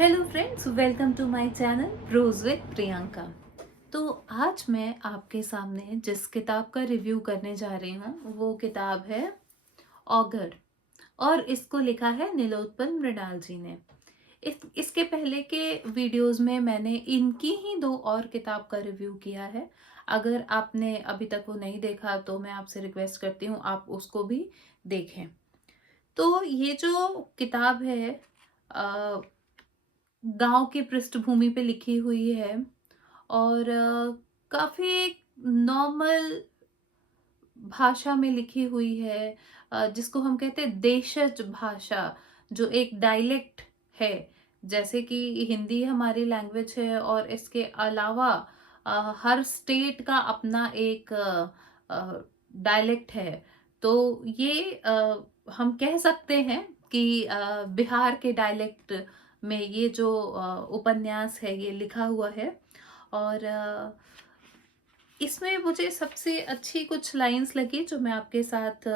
Hello friends, welcome to my channel प्रोज विद प्रियंका। तो आज मैं आपके सामने जिस किताब का रिव्यू करने जा रही हूँ वो किताब है ऑगर। और इसको लिखा है नीलोत्पल मृणाल जी ने। इसके पहले के वीडियोस में मैंने इनकी ही दो और किताब का रिव्यू किया है। अगर आपने अभी तक वो नहीं देखा तो मैं आपसे रिक्वेस्ट करती हूँ आप उसको भी देखें। तो ये जो किताब है गांव की पृष्ठभूमि पे लिखी हुई है और काफी नॉर्मल भाषा में लिखी हुई है। जिसको हम कहते हैं देशज भाषा, जो एक डायलेक्ट है। जैसे कि हिंदी हमारी लैंग्वेज है और इसके अलावा हर स्टेट का अपना एक डायलेक्ट है। तो ये हम कह सकते हैं कि बिहार के डायलेक्ट में ये जो उपन्यास है ये लिखा हुआ है। और इसमें मुझे सबसे अच्छी कुछ लाइंस लगी जो मैं आपके साथ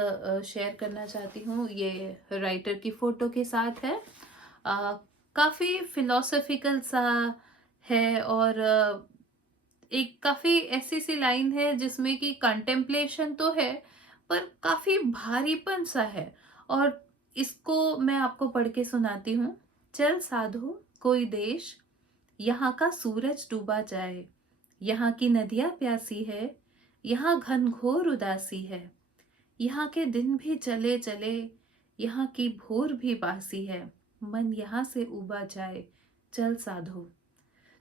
शेयर करना चाहती हूँ। ये राइटर की फोटो के साथ है। काफी फिलोसॉफिकल सा है और एक काफी ऐसी सी लाइन है जिसमें कि कंटेम्पलेशन तो है पर काफी भारीपन सा है। और इसको मैं आपको पढ़ के सुनाती हूँ। चल साधो कोई देश, यहाँ का सूरज डूबा जाए, यहाँ की नदियां प्यासी है, यहाँ घनघोर उदासी है, यहाँ के दिन भी चले चले, यहाँ की भोर भी बासी है, मन यहाँ से उबा जाए, चल साधो।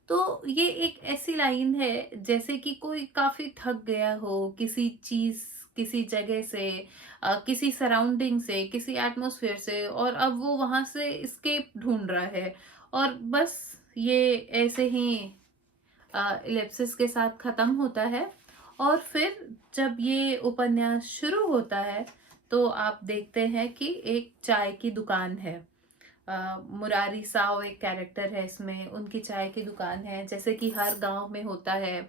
तो ये एक ऐसी लाइन है जैसे कि कोई काफी थक गया हो किसी चीज, किसी जगह से, किसी सराउंडिंग से, किसी एटमॉस्फेयर से, और अब वो वहां से एस्केप ढूंढ रहा है। और बस ये ऐसे ही इलिप्सिस के साथ खत्म होता है। और फिर जब ये उपन्यास शुरू होता है तो आप देखते हैं कि एक चाय की दुकान है। मुरारी साव एक कैरेक्टर है इसमें, उनकी चाय की दुकान है जैसे कि हर गांव में होता है।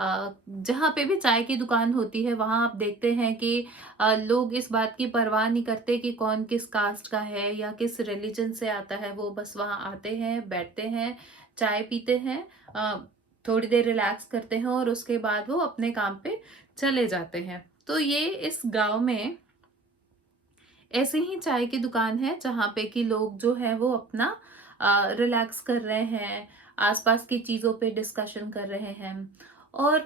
जहाँ पे भी चाय की दुकान होती है वहां आप देखते हैं कि लोग इस बात की परवाह नहीं करते कि कौन किस कास्ट का है या किस रिलीजन से आता है। वो बस वहां आते हैं, बैठते हैं, चाय पीते हैं, थोड़ी देर रिलैक्स करते हैं और उसके बाद वो अपने काम पे चले जाते हैं। तो ये इस गांव में ऐसे ही चाय की दुकान है जहाँ पे कि लोग जो है वो अपना रिलैक्स कर रहे हैं, आसपास की चीजों पे डिस्कशन कर रहे हैं। और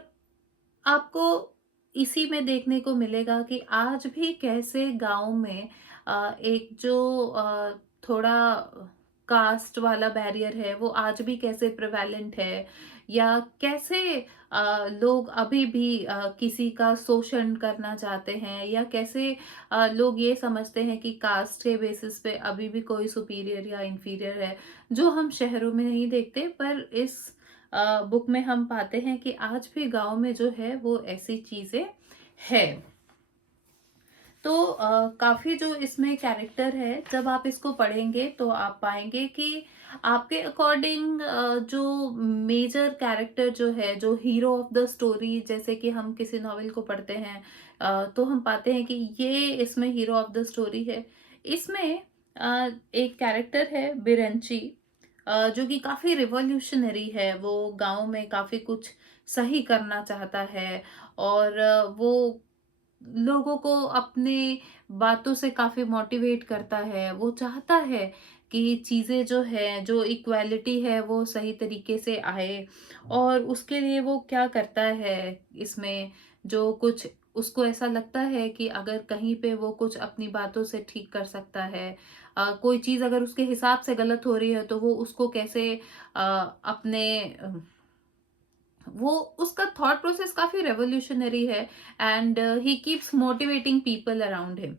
आपको इसी में देखने को मिलेगा कि आज भी कैसे गांव में एक जो थोड़ा कास्ट वाला बैरियर है वो आज भी कैसे प्रिवेलेंट है, या कैसे लोग अभी भी किसी का शोषण करना चाहते हैं, या कैसे लोग ये समझते हैं कि कास्ट के बेसिस पे अभी भी कोई सुपीरियर या इंफीरियर है, जो हम शहरों में नहीं देखते पर इस बुक में हम पाते हैं कि आज भी गांव में जो है वो ऐसी चीजें है। तो काफी जो इसमें कैरेक्टर है, जब आप इसको पढ़ेंगे तो आप पाएंगे कि आपके अकॉर्डिंग जो मेजर कैरेक्टर जो है, जो हीरो ऑफ द स्टोरी, जैसे कि हम किसी नॉवेल को पढ़ते हैं तो हम पाते हैं कि ये इसमें हीरो ऑफ द स्टोरी है। इसमें एक कैरेक्टर है बिरंची, जो कि काफी रिवॉल्यूशनरी है। वो गांव में काफी कुछ सही करना चाहता है और वो लोगों को अपने बातों से काफी मोटिवेट करता है। वो चाहता है कि चीजें जो है, जो इक्वालिटी है वो सही तरीके से आए। और उसके लिए वो क्या करता है इसमें, जो कुछ उसको ऐसा लगता है कि अगर कहीं पे वो कुछ अपनी बातों से ठीक कर सकता है, कोई चीज अगर उसके हिसाब से गलत हो रही है तो वो उसको कैसे अपने वो उसका थॉट प्रोसेस काफी रेवोल्यूशनरी है। And he keeps motivating people around him.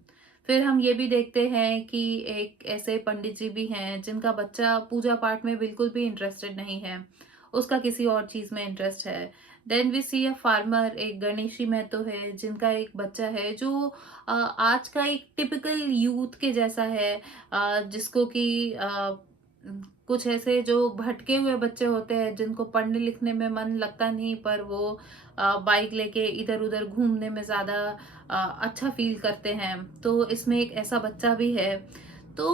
फिर हम ये भी देखते हैं कि एक ऐसे पंडित जी भी हैं जिनका बच्चा पूजा पाठ में बिल्कुल भी इंटरेस्टेड नहीं है, उसका किसी और चीज में इंटरेस्ट है। Then we see a farmer, एक गणेशी महतो है जिनका एक बच्चा है जो आज का एक टिपिकल यूथ के जैसा है, जिसको कि कुछ ऐसे जो भटके हुए बच्चे होते हैं जिनको पढ़ने लिखने में मन लगता नहीं, पर वो बाइक लेके इधर उधर घूमने में ज्यादा अच्छा फील करते हैं। तो इसमें एक ऐसा बच्चा भी है। तो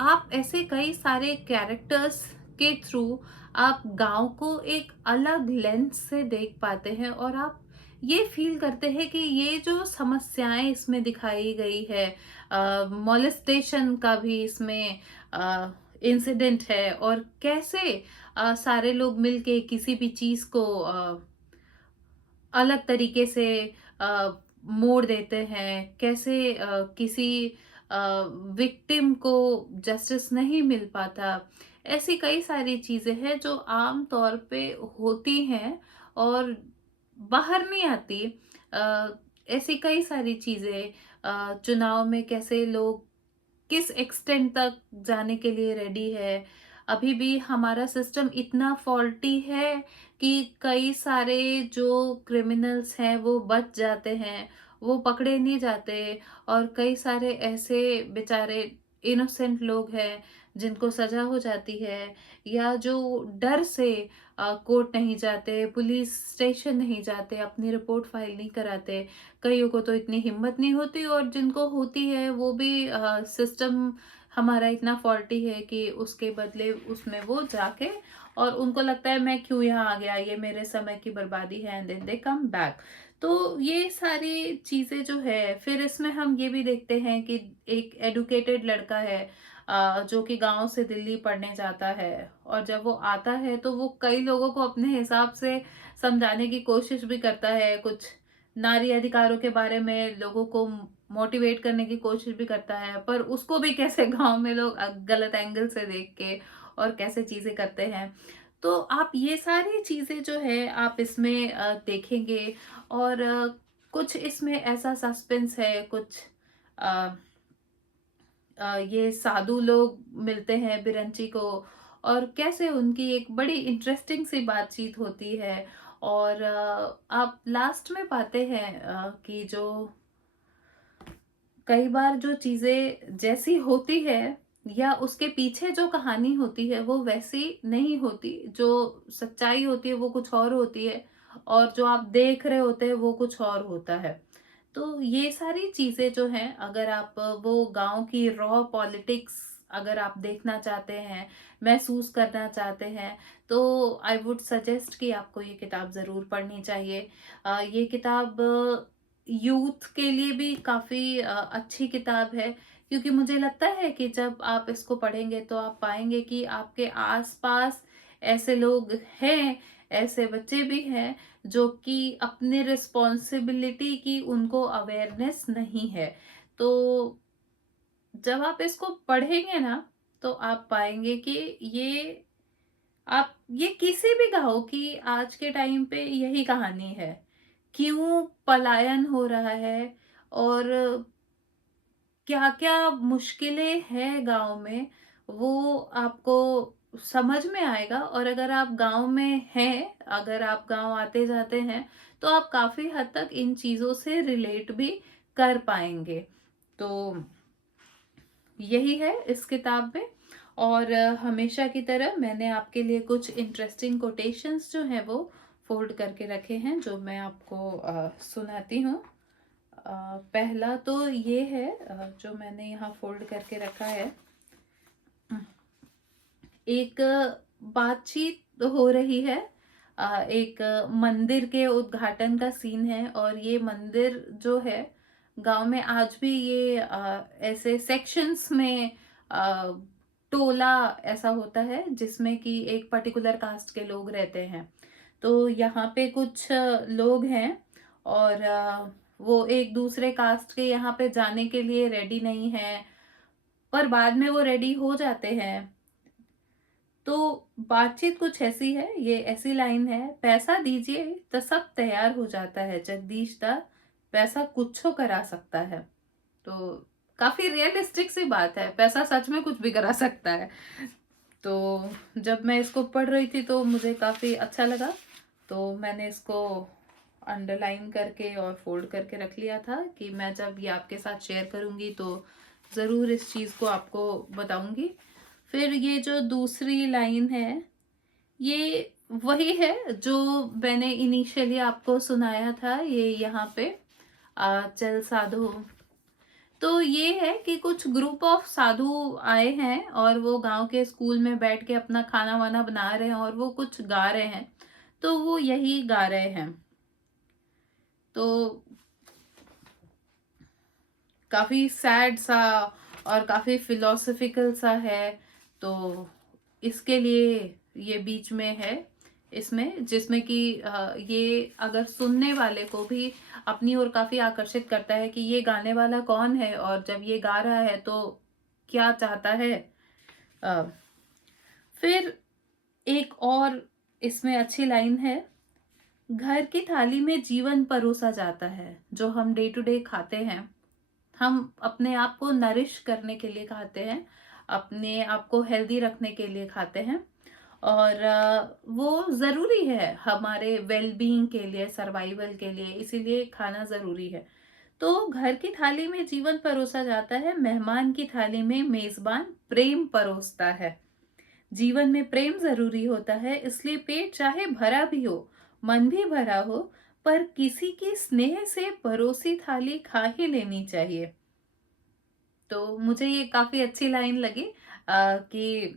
आप ऐसे कई सारे कैरेक्टर्स के थ्रू आप गाँव को एक अलग लेंस से देख पाते हैं और आप ये फ़ील करते हैं कि ये जो समस्याएँ इसमें दिखाई गई है, मोलेस्टेशन का भी इसमें इंसिडेंट है, और कैसे सारे लोग मिलके किसी भी चीज़ को अलग तरीके से अ, मोड़ देते हैं, कैसे किसी विक्टिम को जस्टिस नहीं मिल पाता। ऐसी कई सारी चीज़ें हैं जो आम तौर पे होती हैं और बाहर नहीं आती। अ, ऐसी कई सारी चीज़ें, चुनाव में कैसे लोग किस एक्सटेंट तक जाने के लिए रेडी है। अभी भी हमारा सिस्टम इतना फॉल्टी है कि कई सारे जो क्रिमिनल्स हैं वो बच जाते हैं, वो पकड़े नहीं जाते, और कई सारे ऐसे बेचारे इनोसेंट लोग हैं जिनको सजा हो जाती है, या जो डर से कोर्ट नहीं जाते, पुलिस स्टेशन नहीं जाते, अपनी रिपोर्ट फाइल नहीं कराते। कईयों को तो इतनी हिम्मत नहीं होती, और जिनको होती है वो भी सिस्टम हमारा इतना फॉल्टी है कि उसके बदले उसमें वो जाके, और उनको लगता है मैं क्यों यहाँ आ गया, ये मेरे समय की बर्बादी है, and then they come back. तो ये सारी चीज़ें जो है, फिर इसमें हम ये भी देखते हैं कि एक एडुकेटेड लड़का है जो कि गांव से दिल्ली पढ़ने जाता है, और जब वो आता है तो वो कई लोगों को अपने हिसाब से समझाने की कोशिश भी करता है, कुछ नारी अधिकारों के बारे में लोगों को मोटिवेट करने की कोशिश भी करता है, पर उसको भी कैसे गांव में लोग गलत एंगल से देख के और कैसे चीजें करते हैं। तो आप ये सारी चीजें जो है आप इसमें देखेंगे, और कुछ इसमें ऐसा सस्पेंस है, कुछ अ, ये साधु लोग मिलते हैं बिरंची को, और कैसे उनकी एक बड़ी इंटरेस्टिंग सी बातचीत होती है, और आप लास्ट में पाते हैं कि जो कई बार जो चीजें जैसी होती है या उसके पीछे जो कहानी होती है वो वैसी नहीं होती, जो सच्चाई होती है वो कुछ और होती है, और जो आप देख रहे होते हैं वो कुछ और होता है। तो ये सारी चीजें जो हैं, अगर आप वो गांव की रॉ पॉलिटिक्स अगर आप देखना चाहते हैं, महसूस करना चाहते हैं, तो आई वुड सजेस्ट कि आपको ये किताब ज़रूर पढ़नी चाहिए। ये किताब यूथ के लिए भी काफ़ी अच्छी किताब है, क्योंकि मुझे लगता है कि जब आप इसको पढ़ेंगे तो आप पाएंगे कि आपके आसपास ऐसे लोग हैं, ऐसे बच्चे भी हैं जो कि अपने रिस्पॉन्सिबिलिटी की उनको अवेयरनेस नहीं है। तो जब आप इसको पढ़ेंगे ना, तो आप पाएंगे कि ये आप ये किसी भी गाँव की आज के टाइम पे यही कहानी है। क्यों पलायन हो रहा है, और क्या-क्या मुश्किलें हैं गाँव में, वो आपको समझ में आएगा। और अगर आप गाँव में हैं, अगर आप गाँव आते-जाते हैं, तो आप काफ़ी हद तक इन चीज़ों से रिलेट भी कर पाएँगे। तो यही है इस किताब में। और हमेशा की तरह मैंने आपके लिए कुछ इंटरेस्टिंग कोटेशंस जो हैं वो फोल्ड करके रखे हैं, जो मैं आपको सुनाती हूँ। पहला तो ये है, जो मैंने यहाँ फोल्ड करके रखा है। एक बातचीत हो रही है, एक मंदिर के उद्घाटन का सीन है, और ये मंदिर जो है गांव में आज भी ये ऐसे सेक्शंस में अ, टोला ऐसा होता है जिसमें कि एक पर्टिकुलर कास्ट के लोग रहते हैं। तो यहाँ पे कुछ लोग हैं, और वो एक दूसरे कास्ट के यहाँ पे जाने के लिए रेडी नहीं है, पर बाद में वो रेडी हो जाते हैं। तो बातचीत कुछ ऐसी है, ये ऐसी लाइन है, पैसा दीजिए तो सब तैयार हो जाता है जगदीश दा, पैसा कुछो करा सकता है। तो काफी रियलिस्टिक सी बात है, पैसा सच में कुछ भी करा सकता है। तो जब मैं इसको पढ़ रही थी तो मुझे काफी अच्छा लगा, तो मैंने इसको अंडरलाइन करके और फोल्ड करके रख लिया था कि मैं जब ये आपके साथ शेयर करूंगी तो ज़रूर इस चीज़ को आपको बताऊंगी। फिर ये जो दूसरी लाइन है, ये वही है जो मैंने इनिशियली आपको सुनाया था, ये यहाँ पे चल साधो। तो ये है कि कुछ ग्रुप ऑफ साधु आए हैं और वो गांव के स्कूल में बैठ के अपना खाना वाना बना रहे हैं और वो कुछ गा रहे हैं। तो वो यही गा रहे हैं। तो काफी सैड सा और काफी फिलोसफिकल सा है। तो इसके लिए ये बीच में है, इसमें जिसमें कि ये अगर सुनने वाले को भी अपनी ओर काफी आकर्षित करता है कि ये गाने वाला कौन है और जब ये गा रहा है तो क्या चाहता है। अ, फिर एक और इसमें अच्छी लाइन है, घर की थाली में जीवन परोसा जाता है। जो हम डे टू डे खाते हैं, हम अपने आप को नरिश करने के लिए खाते हैं, अपने आप को हेल्दी रखने के लिए खाते हैं और वो ज़रूरी है हमारे वेल बीइंग के लिए, सर्वाइवल के लिए, इसीलिए खाना ज़रूरी है। तो घर की थाली में जीवन परोसा जाता है, मेहमान की थाली में मेजबान प्रेम परोसता है। जीवन में प्रेम जरूरी होता है, इसलिए पेट चाहे भरा भी हो, मन भी भरा हो, पर किसी की स्नेह से परोसी थाली खा ही लेनी चाहिए। तो मुझे ये काफी अच्छी लाइन लगी कि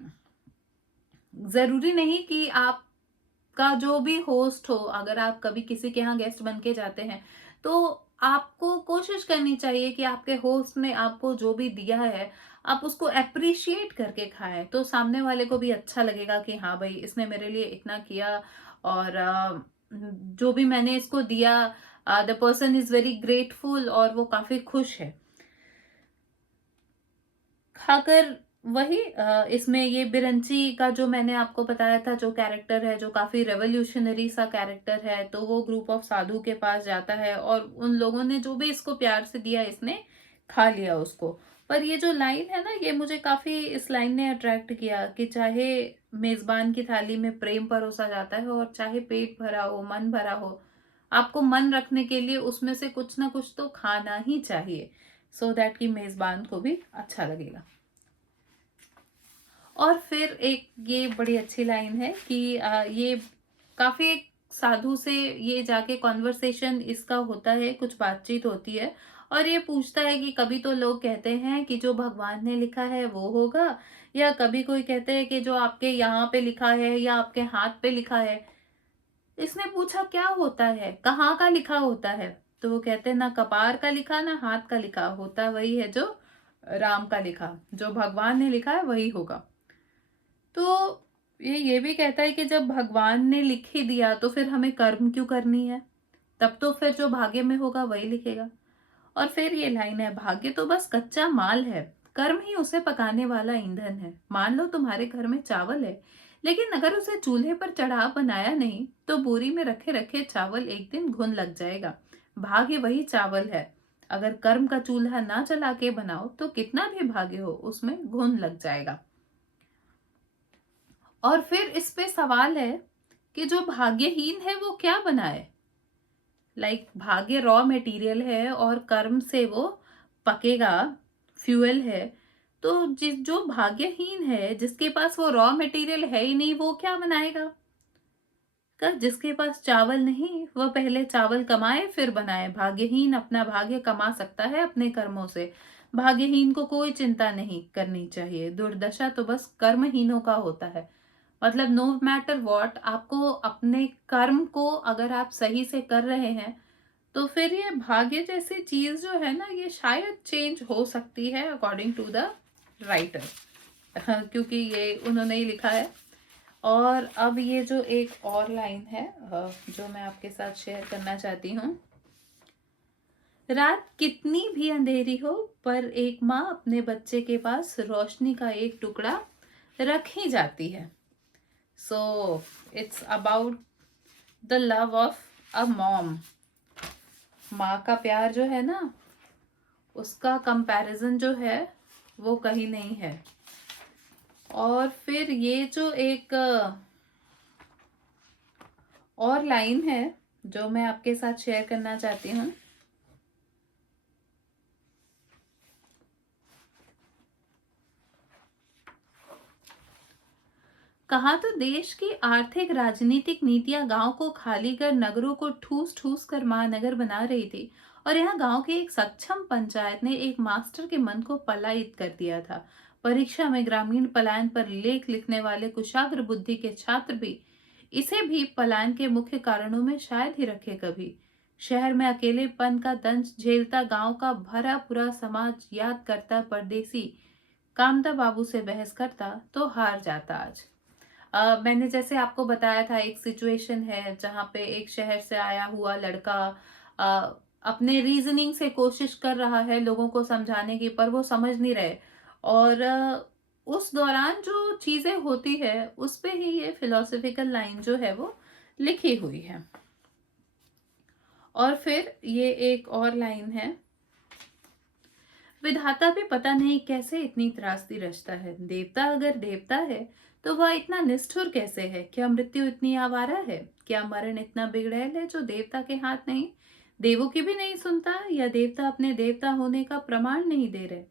जरूरी नहीं कि आपका जो भी होस्ट हो, अगर आप कभी किसी के यहाँ गेस्ट बन के जाते हैं तो आपको कोशिश करनी चाहिए कि आपके होस्ट ने आपको जो भी दिया है आप उसको अप्रिशिएट करके खाएं, तो सामने वाले को भी अच्छा लगेगा कि हाँ भाई इसने मेरे लिए इतना किया और जो भी मैंने इसको दिया, the person is very grateful और वो काफी खुश है खाकर। वही इसमें ये बिरंची का जो मैंने आपको बताया था, जो कैरेक्टर है जो काफी रेवोल्यूशनरी सा कैरेक्टर है, तो वो ग्रुप ऑफ साधु के पास जाता है और उन लोगों ने जो भी इसको प्यार से दिया इसने खा लिया उसको। पर ये जो लाइन है ना, ये मुझे काफी, इस लाइन ने अट्रैक्ट किया कि चाहे मेजबान की थाली में प्रेम परोसा जाता है और चाहे पेट भरा हो, मन भरा हो, आपको मन रखने के लिए उसमें से कुछ ना कुछ तो खाना ही चाहिए, सो दैट कि मेजबान को भी अच्छा लगेगा। और फिर एक ये बड़ी अच्छी लाइन है कि ये काफी एक साधु से ये जाके कॉन्वर्सेशन इसका होता है, कुछ बातचीत होती है और ये पूछता है कि कभी तो लोग कहते हैं कि जो भगवान ने लिखा है वो होगा, या कभी कोई कहते हैं कि जो आपके यहाँ पे लिखा है या आपके हाथ पे लिखा है। इसने पूछा क्या होता है, कहाँ का लिखा होता है? तो वो कहते हैं ना कपार का लिखा ना हाथ का लिखा, होता वही है जो राम का लिखा, जो भगवान ने लिखा है वही होगा। तो ये भी कहता है कि जब भगवान ने लिख ही दिया तो फिर हमें कर्म क्यों करनी है, तब तो फिर जो भाग्य में होगा वही लिखेगा। और फिर ये लाइन है, भाग्य तो बस कच्चा माल है, कर्म ही उसे पकाने वाला ईंधन है। मान लो तुम्हारे घर में चावल है, लेकिन अगर उसे चूल्हे पर चढ़ा बनाया नहीं तो बोरी में रखे रखे चावल एक दिन घुन लग जाएगा। भाग्य वही चावल है, अगर कर्म का चूल्हा ना जला के बनाओ तो कितना भी भाग्य हो उसमें घुन लग जाएगा। और फिर इस पे सवाल है कि जो भाग्यहीन है वो क्या बनाए। भाग्य रॉ मटेरियल है और कर्म से वो पकेगा, फ्यूल है। तो जिस जो भाग्यहीन है, जिसके पास वो रॉ मटेरियल है ही नहीं, वो क्या बनाएगा? जिसके पास चावल नहीं वह पहले चावल कमाए फिर बनाए। भाग्यहीन अपना भाग्य कमा सकता है अपने कर्मों से। भाग्यहीन को कोई चिंता नहीं करनी चाहिए, दुर्दशा तो बस कर्महीनों का होता है। मतलब नो मैटर व्हाट, आपको अपने कर्म को अगर आप सही से कर रहे हैं तो फिर ये भाग्य जैसी चीज जो है ना, ये शायद चेंज हो सकती है अकॉर्डिंग टू द राइटर, क्योंकि ये उन्होंने ही लिखा है। और अब ये जो एक और लाइन है जो मैं आपके साथ शेयर करना चाहती हूँ, रात कितनी भी अंधेरी हो पर एक माँ अपने बच्चे के पास रोशनी का एक टुकड़ा रख ही जाती है। So it's about the love of a mom. माँ का प्यार जो है ना, उसका कंपैरिजन जो है वो कहीं नहीं है। और फिर ये जो एक और लाइन है जो मैं आपके साथ शेयर करना चाहती हूँ। कहा तो देश की आर्थिक राजनीतिक नीतियां गांव को खाली कर नगरों को ठूस ठूस कर महानगर बना रही थी और यहाँ गांव की एक सक्षम पंचायत ने एक मास्टर के मन को पलायित कर दिया था। परीक्षा में ग्रामीण पलायन पर लेख लिखने वाले कुशाग्र बुद्धि के छात्र भी इसे भी पलायन के मुख्य कारणों में शायद ही रखे कभी। शहर में अकेलेपन का दंश झेलता गांव का भरा पूरा समाज याद करता परदेसी कामदा बाबू से बहस करता तो हार जाता आज। मैंने जैसे आपको बताया था, एक सिचुएशन है जहाँ पे एक शहर से आया हुआ लड़का अ, अपने रीजनिंग से कोशिश कर रहा है लोगों को समझाने की, पर वो समझ नहीं रहे। और उस दौरान जो चीजें होती है उस पे ही ये फिलोसफिकल लाइन जो है वो लिखी हुई है। और फिर ये एक और लाइन है, विधाता भी पता नहीं कैसे इतनी त्रासदी रचता है। देवता अगर देवता है तो वह इतना निष्ठुर कैसे है? क्या मृत्यु इतनी आवारा है? क्या मरण इतना बिगड़ैल है जो देवता के हाथ नहीं? देवों की भी नहीं सुनता, या देवता अपने देवता होने का प्रमाण नहीं दे रहे?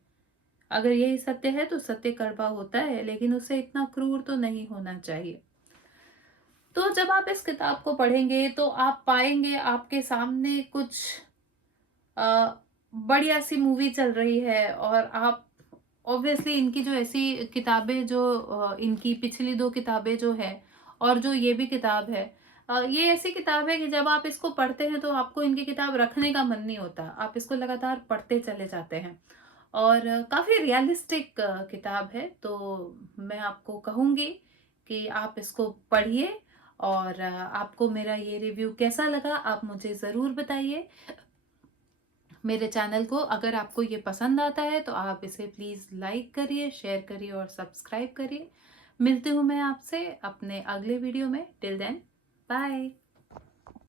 अगर यही सत्य है तो सत्य कड़वा होता है, लेकिन उसे इतना क्रूर तो नहीं होना चाहिए। तो जब आप इस किताब को पढ़ेंगे तो आप पाएंगे आपके सामने कुछ बढ़िया सी मूवी चल रही है, और आप ऑब्वियसली इनकी जो ऐसी किताबें जो इनकी पिछली 2 किताबें जो है और जो ये भी किताब है, ये ऐसी किताब है कि जब आप इसको पढ़ते हैं तो आपको इनकी किताब रखने का मन नहीं होता, आप इसको लगातार पढ़ते चले जाते हैं। और काफ़ी रियलिस्टिक किताब है, तो मैं आपको कहूँगी कि आप इसको पढ़िए। और आपको मेरा ये रिव्यू कैसा लगा आप मुझे ज़रूर बताइए। मेरे चैनल को अगर आपको ये पसंद आता है तो आप इसे प्लीज़ लाइक करिए, शेयर करिए और सब्सक्राइब करिए। मिलती हूँ मैं आपसे अपने अगले वीडियो में। Till then, bye.